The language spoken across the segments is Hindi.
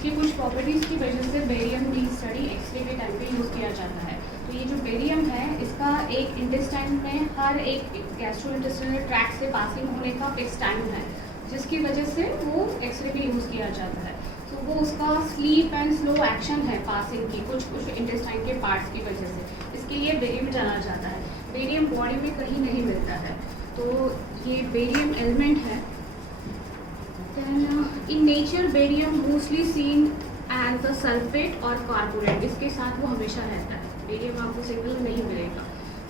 इसकी कुछ प्रॉपर्टीज़ की वजह से बेरियम भी स्टडी एक्सरे के टाइम पे यूज़ किया जाता है। तो ये जो बेरियम है इसका एक इंटेस्टाइन में हर एक गैस्ट्रोइंटेस्टाइनल ट्रैक्ट से पासिंग होने का फिक्स टाइम है, जिसकी वजह से वो एक्सरे में यूज़ किया जाता है। तो वो उसका स्लीप एंड स्लो एक्शन है पासिंग की कुछ इंटेस्टाइन के पार्ट्स की वजह से, इसके लिए बेरियम जाना जाता है। बेरियम बॉडी में कहीं नहीं मिलता है, तो ये बेरियम एलिमेंट है। In nature barium mostly seen as the sulphate और कार्बोरेट, इसके साथ वो हमेशा रहता है। बेरियम आपको सिंगल नहीं मिलेगा।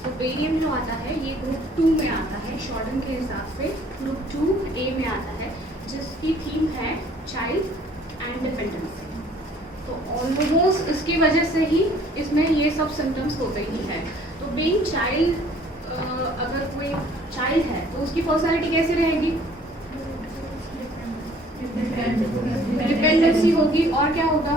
तो बेरियम जो आता है ये ग्रुप 2 में आता है, शॉर्टन के हिसाब से ग्रुप 2A में आता है, जिसकी थीम है चाइल्ड एंड डिपेंडेंसी। तो ऑलमोस्ट इसकी वजह से ही इसमें ये सब सिम्टम्स होते ही हैं। तो बीइंग चाइल्ड, अगर कोई चाइल्ड है तो उसकी पर्सनैलिटी कैसे रहेगी? डिपेंडेंसी होगी। और क्या होगा?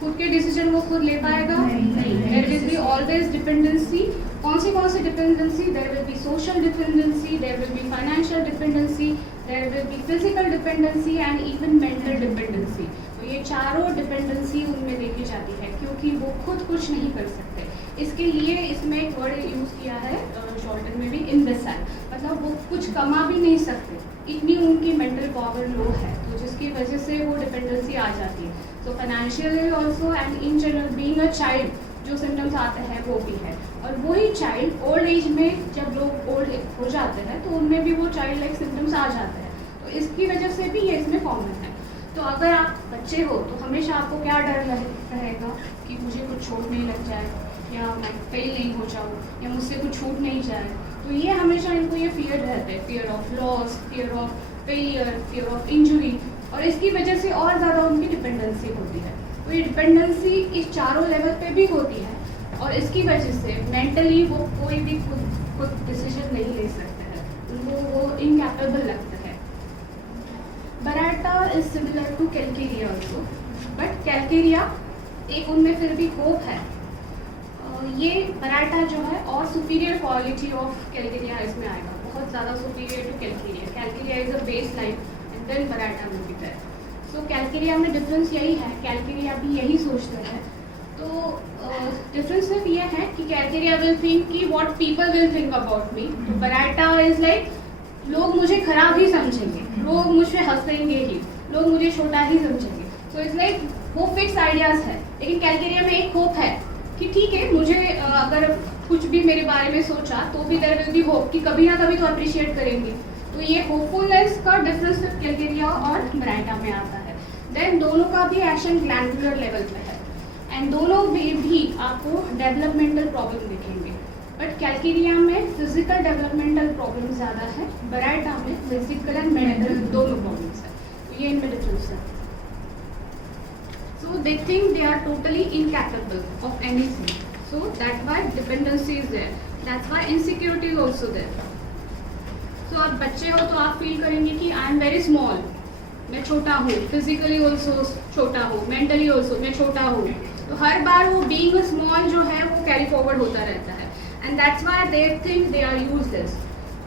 खुद के डिसीजन वो खुद ले पाएगा नहीं। There will be always dependency. कौन सी dependency? There will be social dependency, there will be financial dependency, there will be physical dependency and even mental dependency. तो ये चारों डिपेंडेंसी उनमें देखी जाती है, क्योंकि वो खुद कुछ नहीं कर सकते। इसके लिए इसमें एक वर्ड यूज़ किया है शॉर्टन में भी, इम्बेसाइल, मतलब वो कुछ कमा भी नहीं सकते, इतनी उनकी मेंटल पावर लो है, तो जिसकी वजह से वो डिपेंडेंसी आ जाती है। तो financially also and in general being a child जो सिम्टम्स आते हैं वो भी है। और वही चाइल्ड ओल्ड एज में जब लोग ओल्ड हो जाते हैं तो उनमें भी वो चाइल्ड लाइक सिम्टम्स आ जाते हैं। तो इसकी वजह से भी ये इसमें कॉमन है। तो अगर आप बच्चे हो तो हमेशा आपको क्या डर रहेगा कि मुझे कुछ चोट नहीं लग जाए, या मैं फेल नहीं हो जाऊँ, या मुझसे कुछ छूट नहीं जाए। तो ये हमेशा इनको ये फियर रहता है, fear of loss, fear of failure, fear of injury, और इसकी वजह से और ज़्यादा उनकी डिपेंडेंसी होती है। तो ये डिपेंडेंसी इस चारों लेवल पे भी होती है, और इसकी वजह से मेंटली वो कोई भी खुद डिसीजन नहीं ले सकते हैं, उनको वो इनकैपेबल लगता है। Baryta is similar to calcarea also, but calcarea एक उनमें फिर भी होप है। ये बराटा जो है और सुपीरियर क्वालिटी ऑफ कैलकेरिया इसमें आएगा, बहुत ज़्यादा superior to calcarea. Calcarea is a base line and then baryta will be there. So calcarea में डिफरेंस यही है, कैलकेरिया भी यही सोचते हैं। तो डिफरेंस सिर्फ ये है कि कैलकेरिया विल थिंक कि what people will think about me, तो बराटा इज लाइक लोग मुझे खराब ही समझेंगे, लोग मुझ पर हंसेंगे ही, लोग मुझे छोटा ही समझेंगे। सो इट्स लाइक वो फिक्स आइडियाज़ है। लेकिन कैलकेरिया में एक होप है कि ठीक है, मुझे अगर कुछ भी मेरे बारे में सोचा तो भी देयर विल बी होप कि कभी ना कभी तो अप्रिशिएट करेंगे। तो ये होपफुलनेस का डिफरेंस कैलकेरिया और बराटा में आता है। देन दोनों का भी एक्शन ग्लैंडुलर लेवल पे है, एंड दोनों में भी आपको डेवलपमेंटल प्रॉब्लम दिखेंगे। बट कैलकेरिया में फिजिकल डेवलपमेंटल प्रॉब्लम ज़्यादा है, बराटा में फिजिकल एंड मेंटल दोनों प्रॉब्लम्स है। तो ये इनमें डिफरेंस है। So they think they are totally incapable of anything. So that's why dependency is there. That's why insecurity is also there. So आप बच्चे हो तो आप फील करेंगे कि I am very small, मैं छोटा हूँ, physically also छोटा हूँ, mentally also मैं छोटा हूँ। तो हर बार वो being small जो है वो carry forward होता रहता है, and that's why they think they are useless.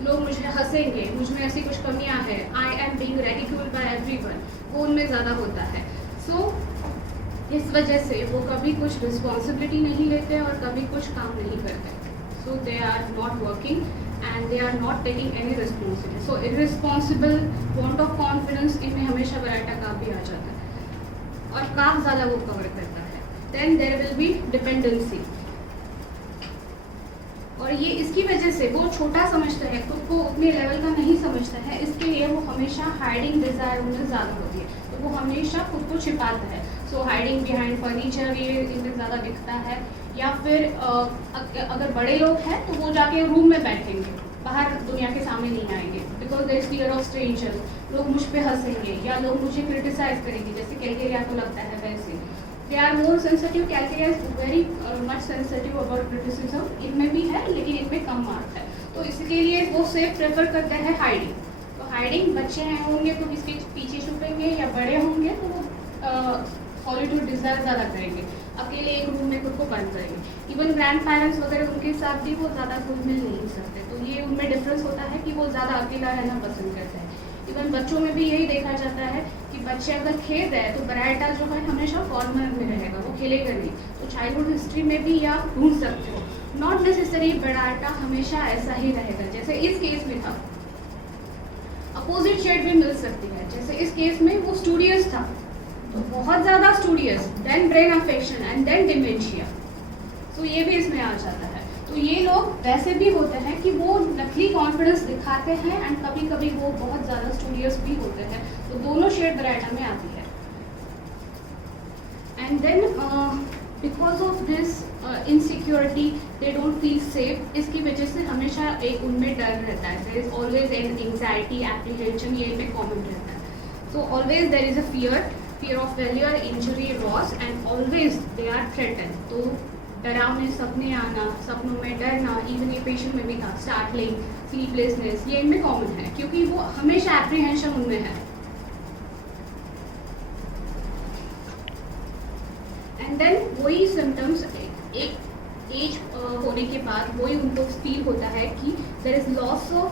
लोग मुझे हंसेंगे, मुझ में ऐसी कुछ कमियाँ हैं, I am being ridiculed by everyone, वो उनमें ज़्यादा होता है। So इस वजह से वो कभी कुछ रिस्पॉन्सिबिलिटी नहीं लेते और कभी कुछ काम नहीं करते। So they are not working and they are not taking any responsibility. So irresponsible, want of confidence, इनमें हमेशा बराटा का भी आ जाता है और काफ़ी ज़्यादा वो कवर करता है। Then there will be dependency, और ये इसकी वजह से वो छोटा समझता है, खुद को उतने लेवल का नहीं समझता है, इसके लिए वो हमेशा हाइडिंग डिज़ायर उनमें ज़्यादा होती है, तो वो हमेशा खुद को छिपाता है। सो हाइडिंग बिहाइंड फर्नीचर ये इनमें ज़्यादा दिखता है, या फिर अगर बड़े लोग हैं तो वो जाके रूम में बैठेंगे, बाहर दुनिया के सामने नहीं आएंगे, because there is fear of stranger, लोग मुझ पे हंसेंगे या लोग मुझे क्रिटिसाइज करेंगे, जैसे कैलकेरिया को लगता है वैसे। They are more sensitive, calcarea is very much sensitive about criticism, इनमें भी है लेकिन इनमें कम मार्क है, तो इसके लिए वो सेफ प्रेफर करते हैं हाइडिंग। तो हाइडिंग बच्चे हैं होंगे तो किसके पीछे छुपेंगे, या बड़े होंगे तो वो सॉलिट्यूड डिज़ायर ज़्यादा करेंगे, अकेले एक रूम में खुद को बंद करेंगे। इवन ग्रैंड पेरेंट्स वगैरह उनके साथ भी वो ज़्यादा घुल मिल नहीं सकते, तो ये उनमें डिफरेंस होता है कि वो ज़्यादा अकेला रहना पसंद करते हैं। इवन बच्चों में भी यही देखा जाता है कि कि बच्चे अगर खेल रहे हैं तो बराटा जो है हमेशा कॉर्नर में रहेगा, वो खेलेगा नहीं। तो चाइल्डहुड हिस्ट्री में भी आप ढूंढ सकते हो, नॉट नेसेसरी बराटा हमेशा ऐसा ही रहेगा। जैसे इस केस में था, अपोजिट शेड भी मिल सकती है। जैसे इस केस में वो स्टूडियस था, तो बहुत ज़्यादा studious, then brain affection and then dementia, तो ये भी इसमें आ जाता है। तो ये लोग वैसे भी होते हैं कि वो नकली कॉन्फिडेंस दिखाते हैं एंड कभी कभी वो बहुत ज़्यादा स्टूडियस भी होते हैं, तो दोनों शेड बराटा में आती है। And then because of this insecurity they don't feel safe, इसकी वजह से हमेशा एक उनमें डर रहता है, there is always an anxiety, apprehension, ये इनमें कॉमन रहता है। So always there is a fear of failure, injury, loss and always they are threaten. तो डरावने सपने आना, सपनों में डरना, इवन ये पेशेंट में भी था, स्टार्टलिंग, स्लीपलेसनेस, ये इनमें कॉमन है क्योंकि वो हमेशा एप्रीहेंशन उनमें है। एंड देन वही सिम्टम्स एक एज होने के बाद वही उनको फील होता है कि there is loss of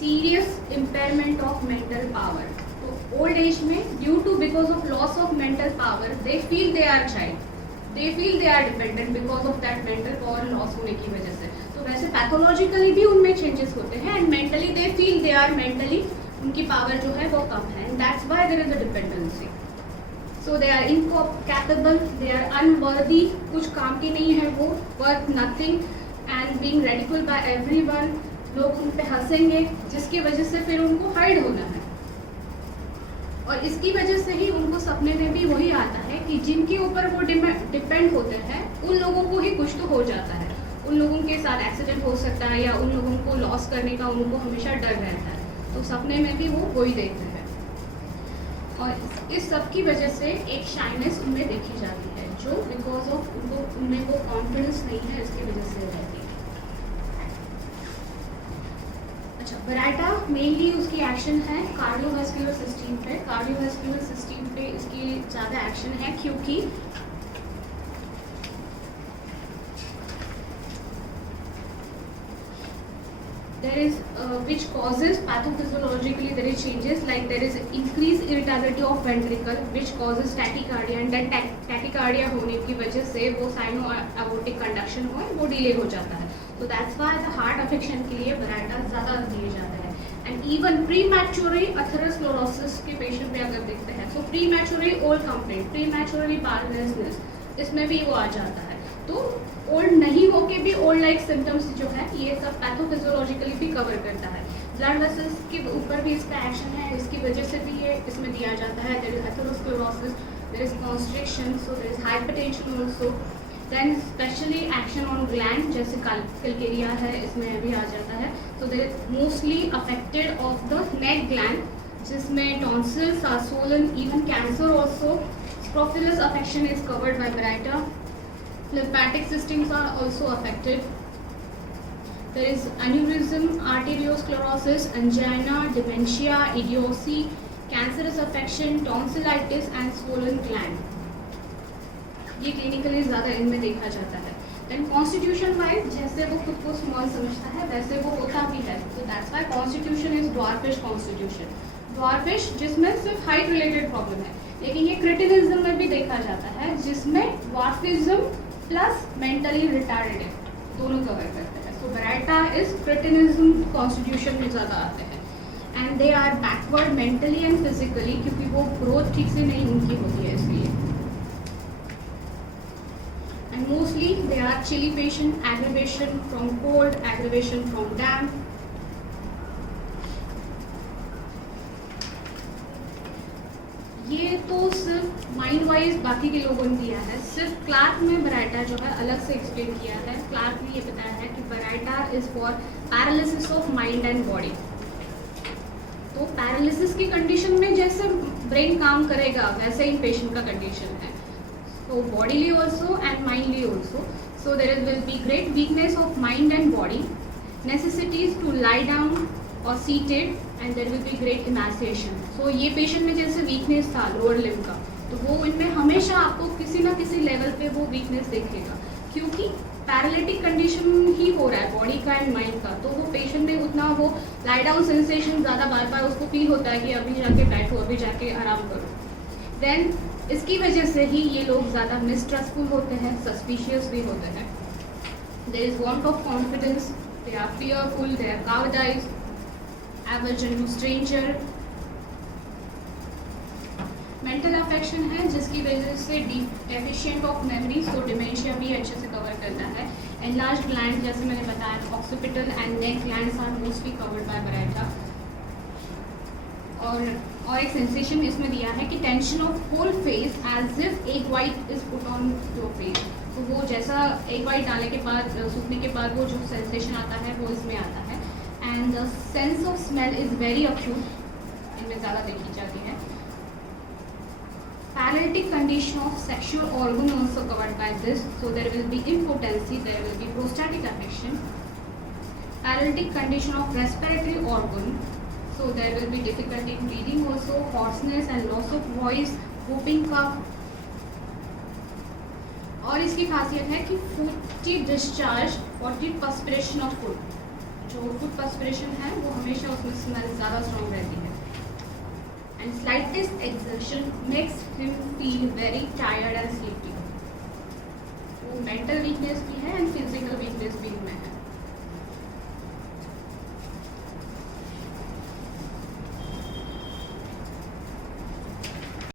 serious impairment of mental power. तो ओल्ड एज में due to because of loss of mental power they feel they are child, they feel they are dependent because of that mental power loss होने की वजह से। तो वैसे पैथोलॉजिकली भी उनमें चेंजेस होते हैं and mentally they feel they are mentally, उनकी पावर जो है वो कम है and that's why there is a dependency. So they are incapable, they are unworthy, कुछ काम की नहीं है वो, worth nothing and being ridicule by everyone, लोग उन पे हंसेंगे जिसकी वजह से फिर उनको हाइड होना है। और इसकी वजह से ही उनको सपने में भी वही आता है कि जिनके ऊपर वो डिपेंड होते हैं उन लोगों को ही कुछ तो हो जाता है, उन लोगों के साथ एक्सीडेंट हो सकता है या उन लोगों को लॉस करने का उनको हमेशा डर रहता है, तो सपने में भी वो वही देखते हैं। और इस सब की वजह से एक शाइनेस उनमें देखी जाती है जो बिकॉज ऑफ उनमें वो कॉन्फिडेंस नहीं है, इसकी वजह से रहती है। अच्छा, बराटा मेनली उसकी एक्शन है कार्डियोवास्कुलर सिस्टम पे। कार्डियोवास्कुलर सिस्टम पे इसकी ज़्यादा एक्शन है क्योंकि there is which causes pathophysiologically there is changes like there is increased irritability of ventricle which causes tachycardia and that tachycardia होने की वजह से वो साइनो एओर्टिक कंडक्शन हो वो डिले हो जाता है। तो that's why the heart affection के लिए बराटा ज़्यादा दिए जाता है। एंड इवन प्रीमैच्योरली अथेरोस्क्लेरोसिस के पेशेंट में अगर देखते हैं तो प्रीमैच्योरली ओल्ड कंप्लेंट, प्रीमैच्योरली पार्किंसंस, इसमें भी वो आ जाता है। तो ओल्ड नहीं होके भी ओल्ड लाइक सिम्टम्स जो है ये सब पैथोफिजियोलॉजिकली भी कवर करता है। ब्लड वेसल्स के ऊपर भी इसका एक्शन है, इसकी वजह से भी ये इसमें दिया जाता है। There is atherosclerosis, there is constriction, so there is hypertension also. Then specially action on gland जैसे कैलकेरिया है, इसमें भी आ जाता है। So there is mostly affected of the neck gland जिसमें tonsils are swollen, even cancer also. Scrofulous affection is covered by baraita. Lymphatic systems are also affected. There is aneurysm, arteriosclerosis, angina, dementia, idiocy, cancerous affection, tonsillitis and swollen gland. ये क्लिनिकली ज़्यादा इनमें देखा जाता है। देन कॉन्स्टिट्यूशन वाइज जैसे वो खुद को स्मॉल समझता है वैसे वो होता भी है। तो that's why constitution is dwarfish constitution. Dwarfish जिसमें सिर्फ हाइट रिलेटेड प्रॉब्लम है, लेकिन ये क्रिटिनिज्म में भी देखा जाता है जिसमें ड्वार्फिज्म प्लस मेंटली रिटार्डेड दोनों कवर करते हैं। So baryta is cretinism constitution में ज़्यादा आते हैं and they are backward mentally and physically क्योंकि वो ग्रोथ ठीक से नहीं उनकी होती है इसलिए। And mostly they are chilly patient, aggravation from cold, aggravation from damp. ये तो सिर्फ माइंड वाइज बाकी के लोगों ने दिया है, सिर्फ क्लार्क में बराटा जो है अलग से एक्सप्लेन किया है। क्लार्क ने ये बताया है कि baryta is for paralysis of mind and body. तो पैरालिसिस की कंडीशन में जैसे ब्रेन काम करेगा वैसे ही पेशेंट का कंडीशन है, so bodily also and mindly also. So there will be great weakness of mind and body, necessities to lie down or seated, and there will be great emaciation. So ये पेशेंट में जैसे वीकनेस था लोअर लिम्ब का, तो वो इनमें हमेशा आपको किसी ना किसी लेवल पे वो वीकनेस देखेगा क्योंकि पैरालिटिक कंडीशन ही हो रहा है बॉडी का एंड माइंड का, तो वो पेशेंट में उतना वो लाई डाउन सेंसेशन ज़्यादा बार बार उसको फील होता है कि अभी जाके बैठो, अभी जाके आराम करो। देन इसकी वजह से ही ये लोग ज़्यादा मिसट्रस्टफुल होते हैं, सस्पिशियस भी होते हैं। There is want of confidence, they are fearful, they are cowardice, aversion to stranger. Mental affection है जिसकी वजह से deficient of memory, so dementia भी अच्छे से कवर करता है। एनलार्ज ग्लैंड, जैसे मैंने बताया, occipital and neck glands are mostly covered by baryta. और एक सेंसेशन इसमें दिया है कि tension of whole face as if egg white is put on your face, तो वो जैसा एग वाइट डालने के बाद, सूखने के बाद वो जो सेंसेशन आता है वो इसमें आता है। And the sense of smell is very acute, इनमें ज़्यादा देखी जाती है। Paralytic condition of sexual organ also covered by this, so there will be impotency, there will be prostatic affection. Paralytic condition of respiratory organ, so there will be difficulty in breathing also, hoarseness and loss of voice, whooping cough. और इसकी खासियत है कि फूटी discharge, forty perspiration of food, जो फूड पर्सपिरेशन है वो हमेशा उसमें स्मेल ज़्यादा स्ट्रॉन्ग रहती है। And slightest exertion makes him feel very tired and sleepy. वो mental weakness भी है and physical weakness भी में है।